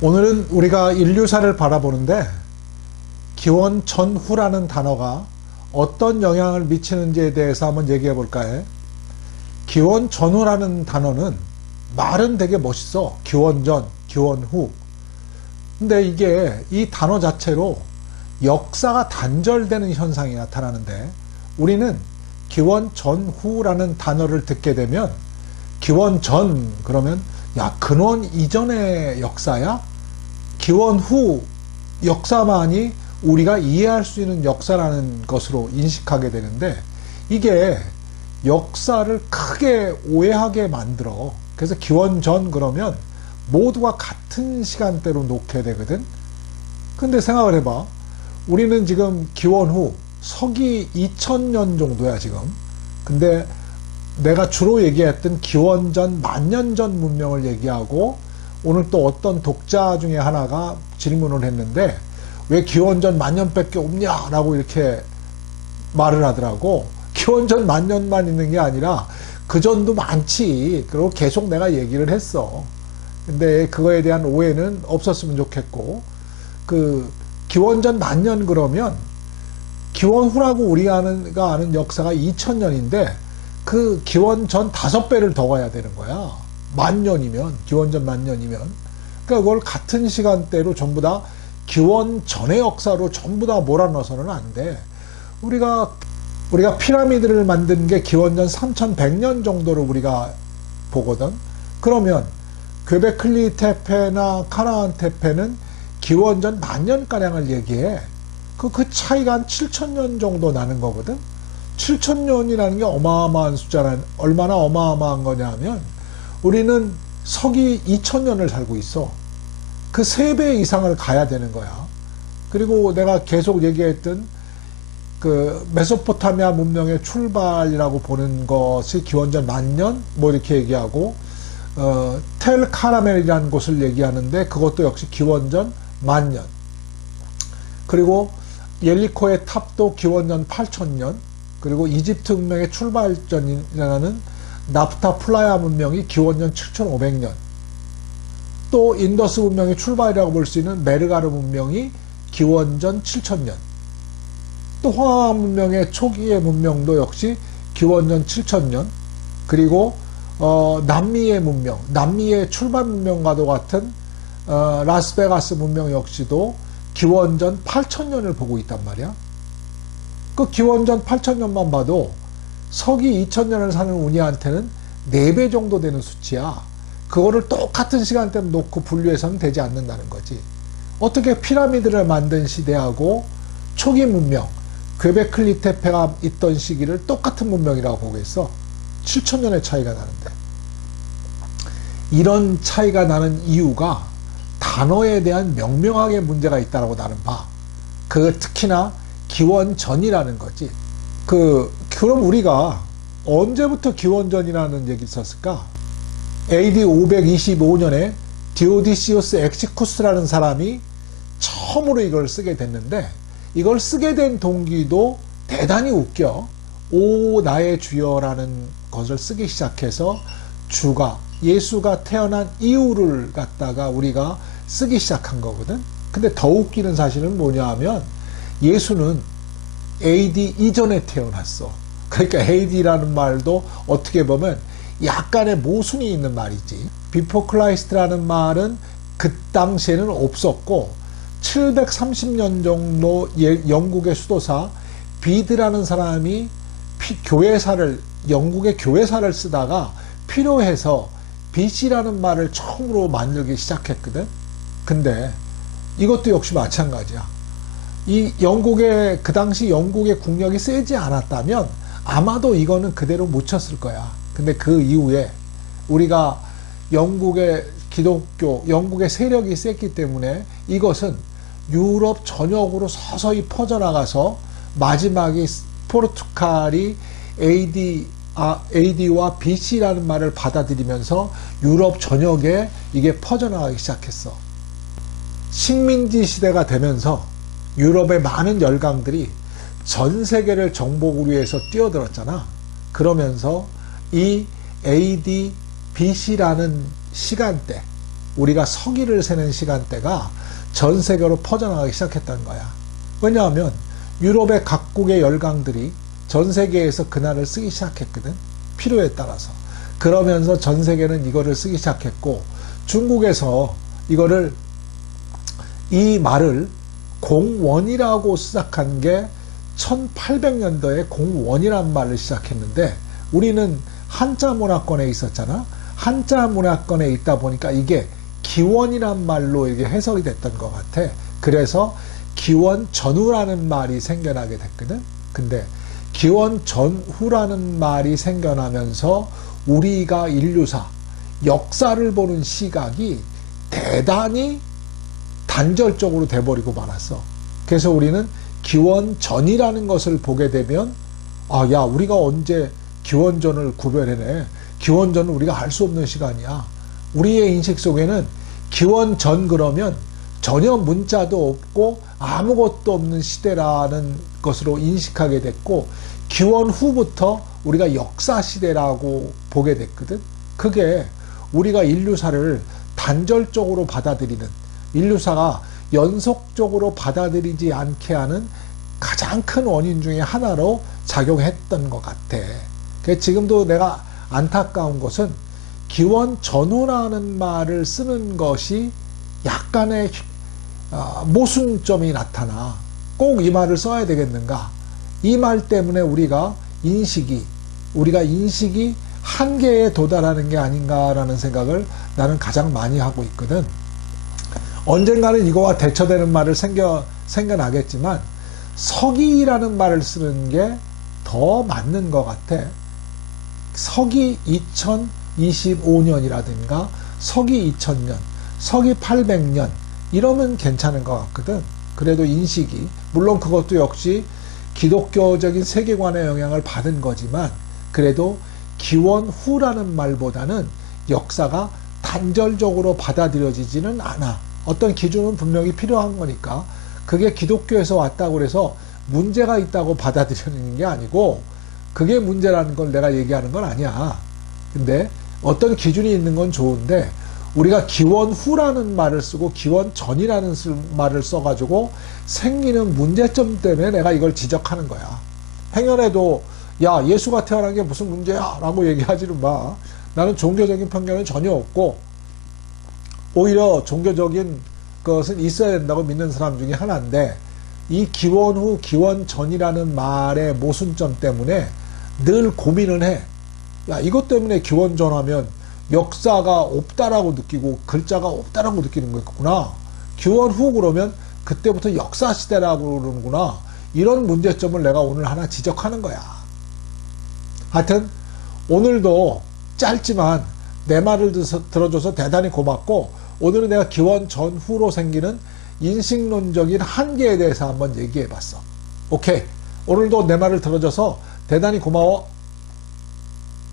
오늘은 우리가 인류사를 바라보는데 기원 전후라는 단어가 어떤 영향을 미치는지에 대해서 한번 얘기해 볼까요? 기원 전후라는 단어는 말은 되게 멋있어. 기원 전, 기원 후. 근데 이게 이 단어 자체로 역사가 단절되는 현상이 나타나는데, 우리는 기원 전후라는 단어를 듣게 되면 기원 전 그러면 야, 근원 이전의 역사야? 기원 후 역사만이 우리가 이해할 수 있는 역사라는 것으로 인식하게 되는데, 이게 역사를 크게 오해하게 만들어. 그래서 기원 전 그러면 모두가 같은 시간대로 놓게 되거든. 근데 생각을 해봐. 우리는 지금 기원 후 서기 2000년 정도야 지금. 근데 내가 주로 얘기했던 기원 전, 만년 전 문명을 얘기하고, 오늘 또 어떤 독자 중에 하나가 질문을 했는데 왜 기원 전 만년밖에 없냐라고 이렇게 말을 하더라고. 기원 전 만년만 있는 게 아니라 그 전도 많지. 그리고 계속 내가 얘기를 했어. 근데 그거에 대한 오해는 없었으면 좋겠고, 그 기원 전 만년 그러면 기원 후라고 우리가 아는 역사가 2000년인데 그 기원 전 5배를 더 가야 되는 거야. 만년이면, 기원 전 만년이면. 그러니까 그걸 같은 시간대로 전부 다 기원 전의 역사로 전부 다 몰아넣어서는 안 돼. 우리가 피라미드를 만든 게 기원 전 3100년 정도로 우리가 보거든. 그러면 göbekli tepe나 카나안 테페는 기원 전 만년가량을 얘기해. 그 차이가 한 7000년 정도 나는 거거든. 7000년이라는 게 어마어마한 숫자는 얼마나 어마어마한 거냐면, 우리는 서기 2000년을 살고 있어. 그 3배 이상을 가야 되는 거야. 그리고 내가 계속 얘기했던 그 메소포타미아 문명의 출발이라고 보는 것이 기원 전 만년 뭐 이렇게 얘기하고, 텔 카라멜이라는 곳을 얘기하는데 그것도 역시 기원 전 만년. 그리고 옐리코의 탑도 기원 전 8000년. 그리고 이집트 문명의 출발전이라는 나프타 플라야 문명이 기원 전 7500년. 또 인더스 문명의 출발이라고 볼 수 있는 메르가르 문명이 기원 전 7000년. 또 황하 문명의 초기의 문명도 역시 기원 전 7000년. 그리고 남미의 문명, 남미의 출발 문명과도 같은 라스베가스 문명 역시도 기원 전 8000년을 보고 있단 말이야. 그 기원 전 8000년만 봐도 서기 2000년을 사는 우리한테는 4배 정도 되는 수치야. 그거를 똑같은 시간대로 놓고 분류해서는 되지 않는다는 거지. 어떻게 피라미드를 만든 시대하고 초기 문명, göbekli tepe가 있던 시기를 똑같은 문명이라고 보겠어? 7000년의 차이가 나는데. 이런 차이가 나는 이유가 단어에 대한 명명학에 문제가 있다고 나는 봐. 그 특히나 기원 전이라는 거지. 그럼 우리가 언제부터 기원 전이라는 얘기를 썼을까? AD 525년에 디오디시우스 엑시쿠스라는 사람이 처음으로 이걸 쓰게 됐는데, 이걸 쓰게 된 동기도 대단히 웃겨. 오 나의 주여라는 것을 쓰기 시작해서 주가, 예수가 태어난 이유를 갖다가 우리가 쓰기 시작한 거거든. 근데 더 웃기는 사실은 뭐냐 하면, 예수는 AD 이전에 태어났어. 그러니까 AD라는 말도 어떻게 보면 약간의 모순이 있는 말이지. Before Christ라는 말은 그 당시에는 없었고, 730년 정도 영국의 수도사 비드라는 사람이 영국의 교회사를 쓰다가 필요해서 BC라는 말을 처음으로 만들기 시작했거든. 근데 이것도 역시 마찬가지야. 그 당시 영국의 국력이 세지 않았다면 아마도 이거는 그대로 묻혔을 거야. 근데 그 이후에 우리가 영국의 기독교, 영국의 세력이 셌기 때문에 이것은 유럽 전역으로 서서히 퍼져나가서 마지막에 포르투갈이 AD와 BC라는 말을 받아들이면서 유럽 전역에 이게 퍼져나가기 시작했어. 식민지 시대가 되면서 유럽의 많은 열강들이 전 세계를 정복을 위해서 뛰어들었잖아. 그러면서 이 AD, BC라는 시간대, 우리가 서기를 세는 시간대가 전 세계로 퍼져나가기 시작했다는 거야. 왜냐하면 유럽의 각국의 열강들이 전 세계에서 그날을 쓰기 시작했거든. 필요에 따라서. 그러면서 전 세계는 이거를 쓰기 시작했고, 중국에서 이 말을 공원이라고 시작한 게 1800년도에 공원이란 말을 시작했는데, 우리는 한자 문화권에 있었잖아. 한자 문화권에 있다 보니까 이게 기원이란 말로 이게 해석이 됐던 것 같아. 그래서 기원전후라는 말이 생겨나게 됐거든. 근데 기원전후라는 말이 생겨나면서 우리가 인류사, 역사를 보는 시각이 대단히 단절적으로 돼버리고 말았어. 그래서 우리는 기원전이라는 것을 보게 되면, 아, 야, 우리가 언제 기원전을 구별해내? 기원전은 우리가 알 수 없는 시간이야. 우리의 인식 속에는 기원전 그러면 전혀 문자도 없고 아무것도 없는 시대라는 것으로 인식하게 됐고, 기원 후부터 우리가 역사 시대라고 보게 됐거든. 그게 우리가 인류사를 단절적으로 받아들이는, 인류사가 연속적으로 받아들이지 않게 하는 가장 큰 원인 중에 하나로 작용했던 것 같아. 지금도 내가 안타까운 것은 기원 전후라는 말을 쓰는 것이 약간의 모순점이 나타나. 꼭 이 말을 써야 되겠는가? 이 말 때문에 우리가 인식이 한계에 도달하는 게 아닌가라는 생각을 나는 가장 많이 하고 있거든. 언젠가는 이거와 대처되는 말을 생겨나겠지만, 서기라는 말을 쓰는 게 더 맞는 것 같아. 서기 2025년이라든가 서기 2000년, 서기 800년 이러면 괜찮은 것 같거든. 그래도 인식이, 물론 그것도 역시 기독교적인 세계관의 영향을 받은 거지만, 그래도 기원 후라는 말보다는 역사가 단절적으로 받아들여지지는 않아. 어떤 기준은 분명히 필요한 거니까. 그게 기독교에서 왔다고 해서 문제가 있다고 받아들이는 게 아니고, 그게 문제라는 걸 내가 얘기하는 건 아니야. 근데 어떤 기준이 있는 건 좋은데, 우리가 기원 후라는 말을 쓰고 기원 전이라는 말을 써가지고 생기는 문제점 때문에 내가 이걸 지적하는 거야. 행여라도 야, 예수가 태어난 게 무슨 문제야 라고 얘기하지는 마. 나는 종교적인 편견은 전혀 없고, 오히려 종교적인 것은 있어야 된다고 믿는 사람 중에 하나인데, 이 기원 후, 기원 전이라는 말의 모순점 때문에 늘 고민을 해. 야, 이것 때문에 기원 전하면 역사가 없다라고 느끼고 글자가 없다라고 느끼는 거겠구나. 기원 후 그러면 그때부터 역사 시대라고 그러는구나. 이런 문제점을 내가 오늘 하나 지적하는 거야. 하여튼 오늘도 짧지만 내 말을 들어줘서 대단히 고맙고, 오늘은 내가 기원 전후로 생기는 인식론적인 한계에 대해서 한번 얘기해 봤어. 오케이. 오늘도 내 말을 들어줘서 대단히 고마워.